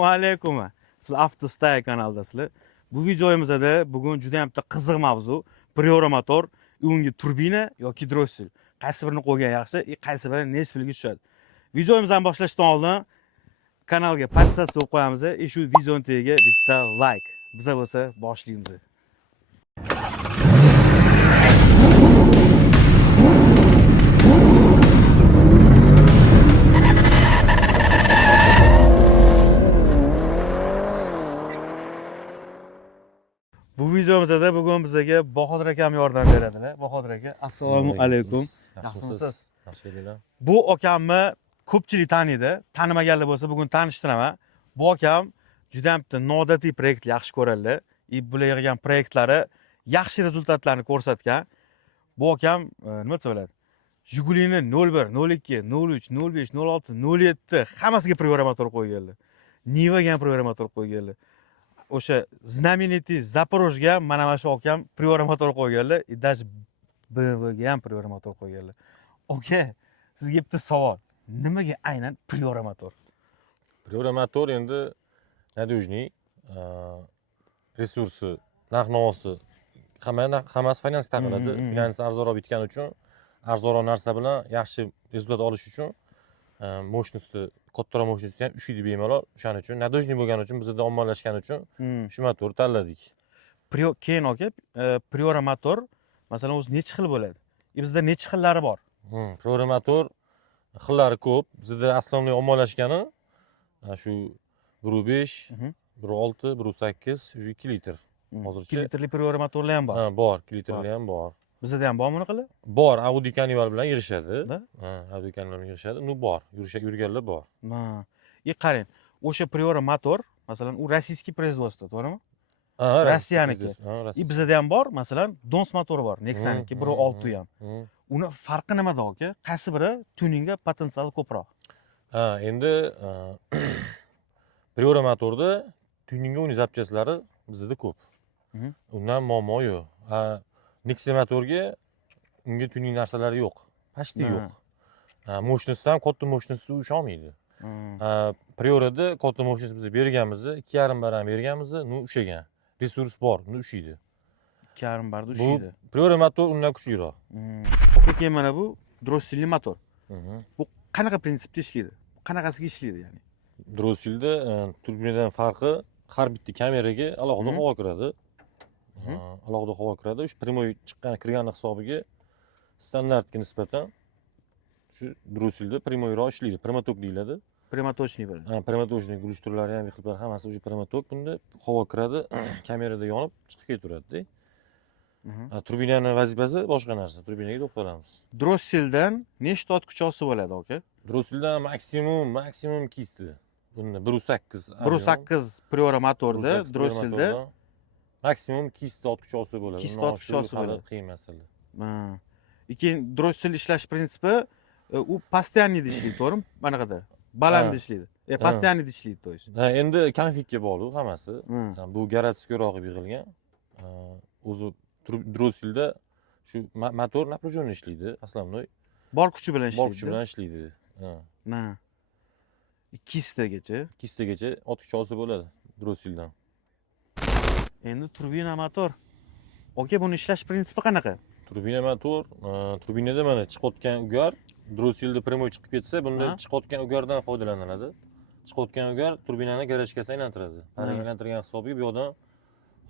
Assalomu alaykum. Sizlar Avtostay kanaldasizlar. Bu videomizda bugun juda ham qiziq mavzu. Priora motor, unga turbina yoki drossil. Qaysi birini qo'ygan yaxshi, qaysi biri nechi pulga tushadi. Videomizni boshlashdan oldin kanalga podpisatsiya qo'yamiz. Shu videoning tagiga bitta like. Biza bo'lsa boshlaymiz. Bu videomizda bugun bizga Bahodir akam yordam beradilar. Bahodir aka, assalomu alaykum. Yaxshimisiz? Yaxshi. Bu akamni ko'pchilik taniydi. Tanimaganlar bo'lsa bugun tanishtiraman. Bu akam juda ham noodatiy proyekt yaxshi ko'radilar. Bular yig'gan proyektlari yaxshi rezultatlarni ko'rsatgan. Bu akam nima desa bo'ladi? Jigulini 01, 02, 03, 05, 06, 07 hammasiga programmator qo'yganlar. Nivaga ham programmator qo'yganlar. O'sha знаменитый Zaporojga mana shu akam programmator qo'yganlar, даже BMWga ham programmator qo'yganlar. Aka, sizga bitta savol. Nimaga aynan programmator? Programmator endi nadojniy resursi, narx-navosi hammasi finans ta'minladi. Finans arzonroq bitgani uchun, arzonroq narsa bilan yaxshi rezultat olish uchun mощности, kattaroq mощности ham ushlaydi bemalol. O'shaning uchun nadojniy bo'lgani uchun bizda ommalashgani uchun shu motorni tanladik. Keyin aka, programmator masalan o'zi necha xil bo'ladi? Bizda necha xillari bor? Programmator xillari ko'p. Bizda asosiy ommalashgani shu 1.5, 1.6, 1.8, 2 litr. Hozircha 2 litrli programmatorlar ham bor. Bor, 2 litrli ham bor. Bizda ham bormi bunaqa? Bor, Audi Carnival bilan yurishadi. Audi Carnival bilan yurishadi. Bor, yurganlar bor. Qarang, o'sha programmator, masalan, u rossiyskiy производство, to'g'rimi? Rossiyaniki. Bizda ham bor, masalan, Dons motori bor, Nexa'niki 1.6 ham. Uni farqi nimada aka? Qaysi biri tuningga potensiali ko'proq? Endi programmatorda tuningga uning zapchaslari bizda ko'p. Undan muammo yo'q. Nexia motorga unga tuning narsalari yo'q. Почти yo'q. Mощности ham katta mощности usholmaydi. Priorada katta mощность biz berganmiz, 2,5 baram berganmiz, ushlagan. Resurs bor, ushlaydi. 2,5 barda ushlaydi. Bu programmator undan kuchliroq. Aka, keyin mana bu drossilli motor. Bu qanaqa prinsipda ishlaydi? Qanaqasiga ishlaydi ya'ni? Drossilda turbinadan farqi har bitta kameraga alohida havo kiradi. Alohida havo kiradi. Shu primoy chiqqan kirgani hisobiga standartga nisbatan shu drossilda primoyroq ishlaydi. Primotok deyiladi. Primotochniy bo'ladi. Primotochniy guruch turlari ham xillar hammasi o'sha primotok. Bunda havo kiradi, kamerada yonib chiqib ketaveradi-da. Turbinaning vazifasi boshqa narsa. Turbinaga to'xtalamiz. Drossildan nechta ot kuchi hosil bo'ladi aka? Drossildan maksimum kisti. Bunda 1.8. 1.8 programmatorda, drossilda maksimum kisti ot kuchi hosil bo'ladi. Kisti ot kuchi hosil bo'ladi. Qiyin masala. Keyin drossil ishlash prinsipi u постоянный ishlaydi, to'g'rimi? Manaqada baland ishlaydi. Постоянный ishlaydi, to есть. Endi konfigga bog'liq hammasi. Bu городскойroq yig'ilgan. O'zi drossilda shu motor напряженный ishlaydi, основной. Bor kuchi bilan ishlaydi. Bor kuchi bilan ishlaydi. Kistagacha ot kuchi hosil bo'ladi drossildan. Endi turbina motor. Aka, buni ishlash prinsipi qanaqa? Turbina motor, turbinada mana chiqayotgan ugar, drossilda primoy chiqib ketsa, bunda chiqayotgan ugardan foydalaniladi. Chiqayotgan ugar turbinani garajkasiga aylantiradi. Aylantirgan hisobiga bu yoqdan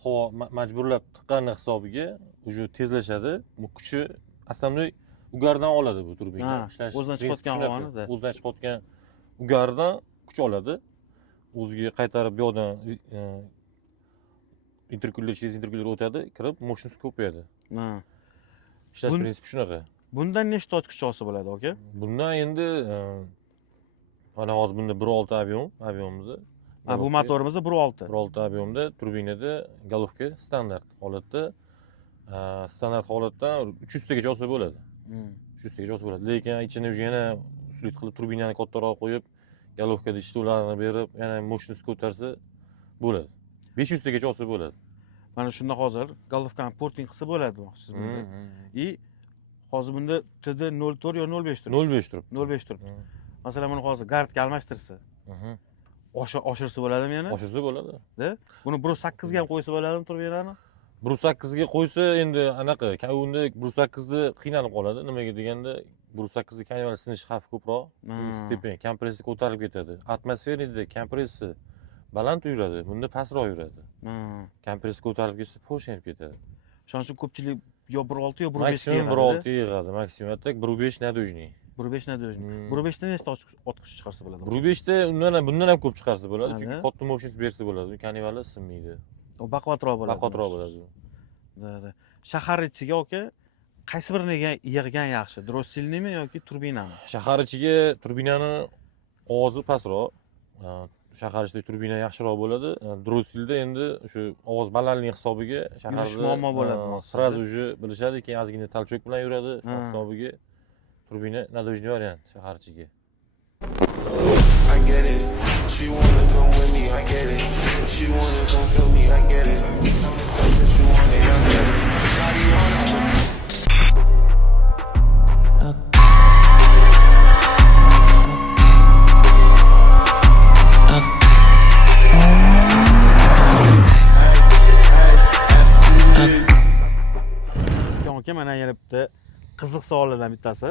havo majburlab tiqqani hisobiga уже tezlashadi. Bu kuchi asosiy ugardan oladi bu turbina. O'zidan chiqayotgan havoni, o'zidan chiqayotgan ugardan kuch oladi. O'ziga qaytarib bu yoqdan interkulyatор o'tadi, kirib mощность ko'payadi. Ishlash prinsipi shunaqa. Bundan nechta ot kuchi hosil bo'ladi aka? Bundan endi mana hozir bunda 1.6 aviomimiz. Bu motorimiz 1.6. 1.6 aviomda turbinada golovka standart holatda. Standart holatdan 300 tagacha hosil bo'ladi. 300 tagacha hosil bo'ladi. Lekin ichini yana uslit qilib turbinani kattaroq qo'yib, golovkada ishtovlarni berib, yana mощность ko'tarsa bo'ladi. 500 tagacha hosil bo'ladi. Mana shunda hozir golovkani porting qilsa bo'ladi demoqchisiz bunda. Hozir bunda TD 04 yo 05 turibdi. 05 turibdi. 05 turibdi. Masalan, buni hozir gardga almashtirsa, Oshirsa bo'ladimi yana? Oshirsa bo'ladi. Buni 1.8 ga ham qo'ysa bo'ladimi turbinani? 1.8 ga qo'ysa endi anaqa, unda 1.8 da qiynalib qoladi. Nimaga deganda 1.8 da kanal sinish xavfi ko'proq. Stepen, kompressiya ko'tarilib ketadi. Atmosferada kompressiya baland yuradi, bunda pastroq yuradi. Kompressiya ko'tarilib ketsa, poshnib ketadi. Shuning uchun ko'pchilik yo 1.6 yo 1.5 maksimum 1.6 yig'adi, maksimum. Так 1.5 nadojniy. 1.5 nadojniy. 1.5 da nechta otquch chiqarsa bo'ladi? 1.5 da bundan ham ko'p chiqarsa bo'ladi, chunki katta moshins bersa bo'ladi. Kanivali sinmaydi. U baquvvatroq bo'ladi. Baquvvatroq bo'ladi. Da. Shahar ichiga aka qaysi birini yig'gan yaxshi? Drossilnimi yoki turbinami? Shahar ichiga turbinani ovozi pastroq. Shahar ichida turbina yaxshiroq bo'ladi. Drossilda endi o'sha ovoz balandligi hisobiga shaharda muammo bo'ladi. Sразу уже bilishadi, keyin ozgina talchok bilan yuradi. Shu hisobiga turbina nadojniy variant shahar ichiga. I get it. She wanna come with me, I get it. She wanna come feel me, I get it. She want it, I get it. Shawty wanna aka mana yana bitta qiziq savollardan bittasi.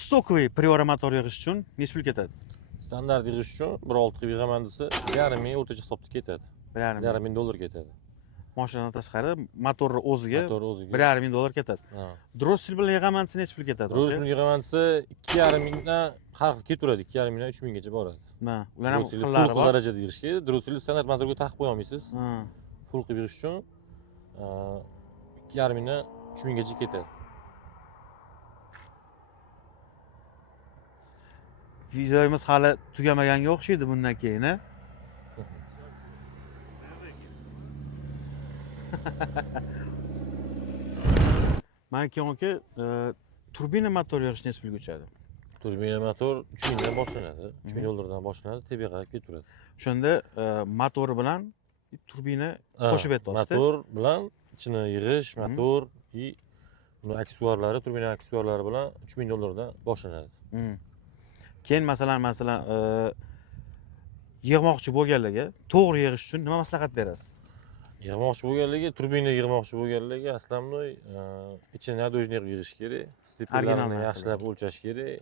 Stokoviy priora motor yig'ish uchun necha pul ketadi? Standart yig'ish uchun 1.6 qilib yig'aman desa, 1.5 ming o'rtacha hisobda ketadi. 1.5 ming dollar ketadi. Mashinadan tashqari motorni o'ziga $1.5 ming ketadi. Drossil bilan yig'aman desa necha pul ketadi? Drossil bilan yig'aman desa 2.5 mingdan har xil ketaveradi. 2.5 mingdan 3 minggacha boradi. Ular ham xillari bor. Darajada yig'ish kerak. Drossilni standart motorga taqib qo'ya olmaysiz. Full qilib yig'ish uchun 2.5 mingdan 3 minggacha ketadi. Videomiz hali tugamaganga o'xshaydi bundan keyin, a? Mana keyin aka, turbina motor yig'ish necha pulga tushadi? Turbina motor 3 mingdan boshlanadi. 3 ming dollardan boshlanadi, tepaga qarab ketaveradi. O'shanda motori bilan turbina qo'shib aytyapsiz. Motor bilan ichini yig'ish, motor и uni aksesuarlari, turbina aksesuarlari bilan 3 ming dollardan boshlanadi. Keyin masalan yig'moqchi bo'lganlarga to'g'ri yig'ish uchun nima maslahat berasiz? Yig'moqchi bo'lganlarga, turbina yig'moqchi bo'lganlarga aslamnoy ichini nadojniy qilib yig'ish kerak. Stepenlarni yaxshilab o'lchash kerak.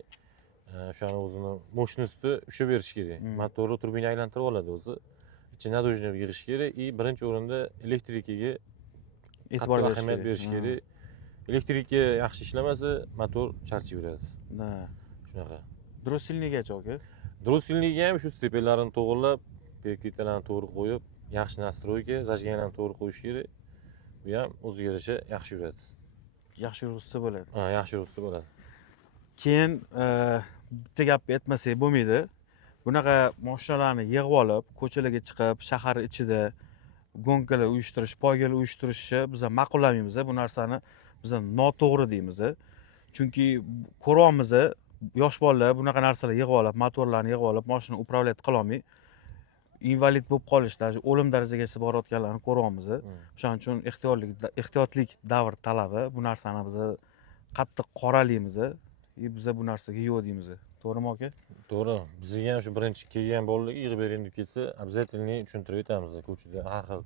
O'shani o'zini moshnisi ushlab berish kerak. Motorni turbina aylantirib oladi o'zi. Ichini nadojniy qilib yig'ish kerak и birinchi o'rinda elektrikaga e'tibor berish kerak. Elektrika yaxshi ishlamasa, motor charchab yuradi. Shunaqa. Drossilnigacha aka? Drossilniga ham shu stepenlarni to'g'rilab, perkitalarni to'g'ri qo'yib, yaxshi nastroyka, zajganlarni to'g'ri qo'yish kerak. Bu ham o'ziga yarasha yaxshi yuradi. Yaxshi yursa bo'ladi. Yaxshi yursa bo'ladi. Keyin bitta gap aytmasak bo'lmaydi. Bunaqa mashinalarni yig'ib olib, ko'chalarga chiqib, shahar ichida gonkalar uyushtirish, poygalar uyushtirishni biz ma'qullamaymiz. Bu narsani biz noto'g'ri deymiz. Chunki ko'ryapmiz, yosh bolalar bunaqa narsalar yig'ib olib, motorlarni yig'ib olib, mashina upravlat qila olmay invalid bo'lib qolishlar, o'lim darajasigacha borayotganlarni ko'ryapmiz. Shuning uchun ehtiyotlik davr talabi. Bu narsani biz qattiq qoralaymiz. Biz bu narsaga yo'q deymiz. To'g'rimi aka? To'g'ri. Bizga ham shu birinchi kelgan bolalarga yig'ib bering deb kelsa, обязательно tushuntirib aytamiz. Ko'chada har xil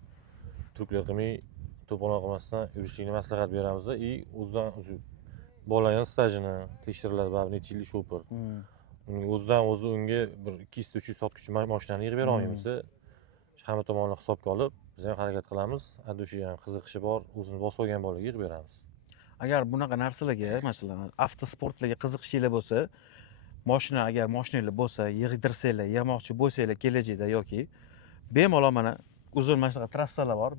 truklar qilmay, to'polon qilmasdan yurishlikni maslahat beramiz и o'zidan o'sha bolaning stajini tekshiriladi, baribir necha yillik shofyor. Uning o'zidan o'zi unga bir 200-300 sotuvchi mashinani yig'ib bera olmaymiz. Hamma tomonni hisobga olib, biz ham harakat qilamiz. Endi o'sha ham qiziqishi bor, o'zini bosib olgan bolaga yig'ib beramiz. Agar bunaqa narsalarga, masalan, avtosportlarga qiziqishinglar bo'lsa, agar mashinanglar bo'lsa, yig'dirsanglar, yig'moqchi bo'lsanglar kelajakda yoki bemalol mana uzun mana shunaqa trassalar bor,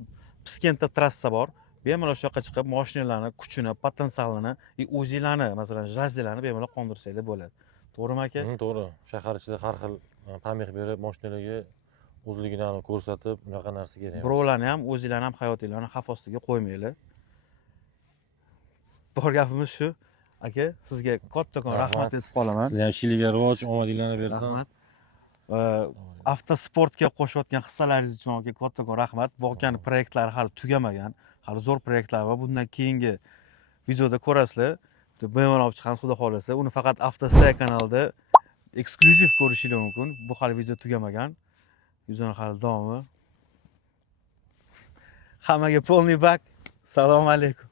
Piskentda trassa bor. Bemalol shu yoqqa chiqib, mashinalarni kuchini, potensialini, o'zinglarni, masalan, jazdilarni bemalol qondirsanglar bo'ladi. To'g'rimi aka? To'g'ri. Shahar ichida har xil pamix berib, mashinalarga o'zligini ko'rsatib, unaqa narsa kerak. Birovlarni ham, o'zinglarni ham hayotinglarni xavf ostiga qo'ymanglar. Bor gapimiz shu. Aka, sizga kattakon rahmat aytib qolaman. Sizlar ham ishingizga rivoj, omadinglarni bersin. Rahmat. Avtosportga qo'shayotgan hissalaringiz uchun aka kattakon rahmat. Bu akaning proyektlari hali tugamagan, hali zo'r proyektlar va bundan keyingi videoda ko'rasizlar. Bemalol olib chiqamiz, xudo xolasa. Uni faqat Avtostay kanalida eksklyuziv ko'rishingiz mumkin. Bu hali video tugamagan. Videoning hali davomi. Hammaga polniy bak. Assalomu alaykum.